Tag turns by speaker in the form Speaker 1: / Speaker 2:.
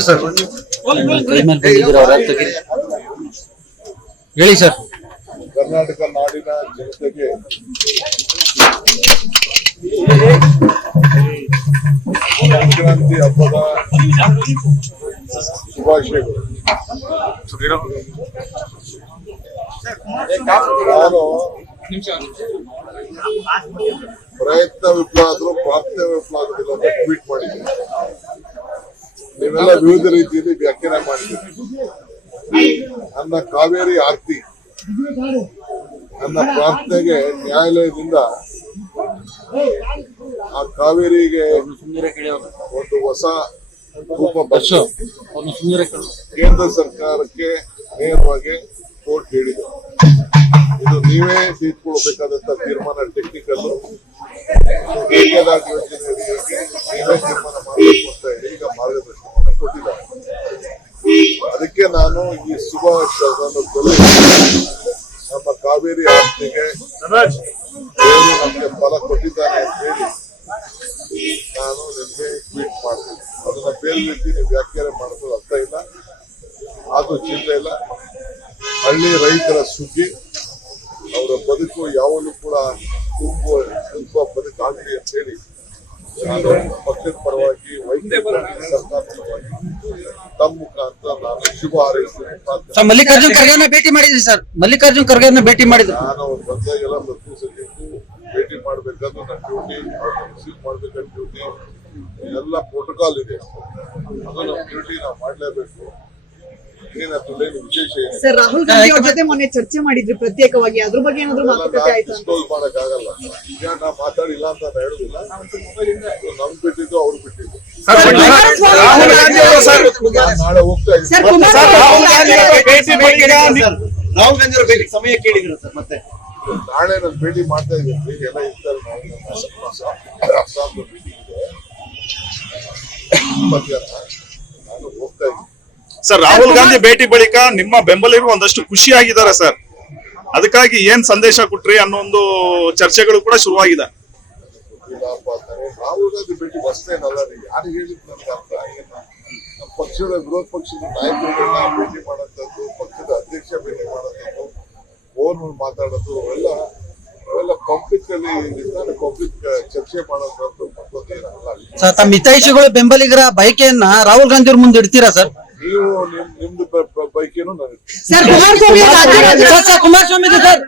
Speaker 1: Sir
Speaker 2: ಕೈ ಮೇಲೆ ಬಂದಿದ್ದೀರ ಅವ್ರ ತೆಗೀರಿ
Speaker 1: ಹೇಳಿ ಸರ್
Speaker 3: ಕರ್ನಾಟಕ ನಾಡಿನ ಜನತೆಗೆ ಸಂಕ್ರಾಂತಿ ಹಬ್ಬದ ಶುಭಾಶಯಗಳು ನಾನು ಪ್ರಯತ್ನ ವಿಫಲ ವಿವಿಧ ರೀತಿಯಲ್ಲಿ ವ್ಯಾಖ್ಯಾನ ಮಾಡಿದ್ದೇನೆ ನನ್ನ ಕಾವೇರಿ ಆರ್ತಿ, ನನ್ನ ಪ್ರಾರ್ಥನೆಗೆ ನ್ಯಾಯಾಲಯದಿಂದ ಆ ಕಾವೇರಿಗೆ ಒಂದು ಹೊಸ ರೂಪ
Speaker 2: ಕೇಳು
Speaker 3: ಕೇಂದ್ರ ಸರ್ಕಾರಕ್ಕೆ ನೇರವಾಗಿ ಕೋರ್ಟ್ ಹೇಳಿದೆ. ಇದು ನೀವೇ ತೀರ್ಕೊಳ್ಬೇಕಾದಂತ ತೀರ್ಮಾನ ಟೆಕ್ನಿಕಲ್ ಯೋಜನೆ ನೀವೇ ತೀರ್ಮಾನ ನಾನು ಈ ಶುಭ ಸಂದರ್ಭದಲ್ಲಿ ನಮ್ಮ ಕಾವೇರಿ ಆಸ್ತಿಗೆ ದೇವರು ನಮಗೆ ಫಲ ಕೊಟ್ಟಿದ್ದಾನೆ ಅಂತ ಹೇಳಿ ನಾನು ನಿಮಗೆ ಟ್ವೀಟ್ ಮಾಡ್ತೀನಿ. ಅದನ್ನ ಬೇರೆ ರೀತಿ ನೀವು ವ್ಯಾಖ್ಯಾನ ಮಾಡೋದು ಅರ್ಥ ಇಲ್ಲ. ಅದು ಚಿಂತೆ ಇಲ್ಲ. ಹಳ್ಳಿ ರೈತರ ಸುಗ್ಗಿ ಅವರ ಬದುಕು ಯಾವಾಗಲೂ ಕೂಡ ತುಂಬ ತುಂಬ ಬದುಕಾಗಲಿ ಅಂತ ಹೇಳಿ ನಾನು ಪಕ್ಷದ ಪರವಾಗಿ ವೈದ್ಯ ಸರ್ಕಾರದ ಪರವಾಗಿ ತಮ್ಮ ಮುಖಾಂತರ ನಾನು ಶುಭ ಹಾರೈಸ್ತೀನಿ
Speaker 1: ಸರ್ ಮಲ್ಲಿಕಾರ್ಜುನ್ ಖರ್ಗೆ ಭೇಟಿ ಮಾಡಿದ್ರಿ ಸರ್. ಮಲ್ಲಿಕಾರ್ಜುನ್ ಖರ್ಗೆ ಭೇಟಿ ಮಾಡಿದ್ರು
Speaker 3: ನಾನು ಅವ್ರು ಬಂದಾಗೆಲ್ಲ ಪ್ರತಿ ಸದ್ಯಕ್ಕೂ ಭೇಟಿ ಮಾಡ್ಬೇಕಾದ್ರೆ ನನ್ನ ಡ್ಯೂಟಿ ರಿಸೀವ್ ಮಾಡ್ಬೇಕಾದ ಡ್ಯೂಟಿ ಎಲ್ಲ ಪ್ರೋಟೋಕಾಲ್ ಇದೆ. ಅದು ನಮ್ಮ ಡ್ಯೂಟಿ ನಾವು ಮಾಡ್ಲೇಬೇಕು.
Speaker 4: ಸರ್ ರಾಹುಲ್ ಗಾಂಧಿ ಅವ್ರ ಜೊತೆ ಮೊನ್ನೆ ಚರ್ಚೆ ಮಾಡಿದ್ರು ಪ್ರತ್ಯೇಕವಾಗಿ. ಅದ್ರ ಬಗ್ಗೆ ಏನಾದ್ರು ಮಾತುಕತೆ ಆಯ್ತು ಅಂತ.
Speaker 3: ಡಿಸ್ಕ್ಲೋಸ್ ಮಾಡಕ್ ಆಗಲ್ಲ. ಈಗ ನಾ ಮಾತಾಡಿಲ್ಲ ಅಂತ ನಾನು ಹೇಳುದಿಲ್ಲ. ನಮ್ ಬಿಟ್ಟಿದ್ದು ಅವ್ರು ಬಿಟ್ಟಿದ್ದು.
Speaker 4: ರಾಹುಲ್ ಗಾಂಧಿ
Speaker 3: ನಾಳೆ ಹೋಗ್ತಾ
Speaker 5: ರಾಹುಲ್ ಅವರ ಸಮಯ ಕೇಳಿದ್ರು ಸರ್ ಮತ್ತೆ.
Speaker 3: ನಾಳೆ ನಾನು ಭೇಟಿ ಮಾಡ್ತಾ ಇದ್ದೀನಿ. ಎಲ್ಲ ಇರ್ತಾರೆ ನಾವು ಅಸ್ಸಾಂ- ಭೇಟಿ ಇದೆ. ಮಧ್ಯಾಹ್ನ ನಾನು ಹೋಗ್ತಾ ಇದ್ದೀನಿ.
Speaker 5: ಸರ್ ರಾಹುಲ್ ಗಾಂಧಿ ಭೇಟಿ ಬಳಿಕ ನಿಮ್ಮ ಬೆಂಬಲಿಗರು ಒಂದಷ್ಟು ಖುಷಿಯಾಗಿದ್ದಾರೆ ಸರ್. ಅದಕ್ಕಾಗಿ ಏನ್ ಸಂದೇಶ ಕೊಟ್ರಿ ಅನ್ನೋ ಒಂದು ಚರ್ಚೆಗಳು ಕೂಡ ಶುರುವಾಗಿದೆ.
Speaker 3: ರಾಹುಲ್ ಗಾಂಧಿ ಭೇಟಿ ಬಸ್ತೇನಲ್ಲ ಯಾರು ಹೇಳಿದ್ ನನ್ಗೆ ಅರ್ಥ ಆಗಿಲ್ಲ. ನಮ್ಮ ಪಕ್ಷದ ವಿರೋಧ ಪಕ್ಷದ ನಾಯಕರುಗಳನ್ನ ಭೇಟಿ ಮಾಡಂತದ್ದು ಪಕ್ಷದ ಅಧ್ಯಕ್ಷ ಭೇಟಿ ಮಾಡಂತದ್ದು ಫೋನ್ ಮಾತಾಡೋದು ಅವೆಲ್ಲ ಅವೆಲ್ಲ ಪಬ್ಲಿಕ್ ಅಲ್ಲಿ ನಿಂತಾನೆ ಪಬ್ಲಿಕ್ ಚರ್ಚೆ ಮಾಡೋಂಥದ್ದು ಮತ್ತೊಂದು ಏನಲ್ಲ.
Speaker 1: ಸರ್ ತಮ್ಮ ಹಿತೈಷಿಗಳು ಬೆಂಬಲಿಗರ ಬಯಕೆಯನ್ನ ರಾಹುಲ್ ಗಾಂಧಿ ಅವ್ರ ಮುಂದೆ ಇಡ್ತೀರಾ ಸರ್?
Speaker 3: ನೀವು ನಿಮ್ ನಿಮ್ದು ಬ- ಬ- ಬೈಕೇನು ನನಗೆ
Speaker 4: ಸರ್ ಕುಮಾರಸ್ವಾಮಿ ಅವ್ರ ರಾಜ್ಯ
Speaker 1: ಸರ್, ಸರ್, ಕುಮಾರಸ್ವಾಮಿ ಇದೆ ಸರ್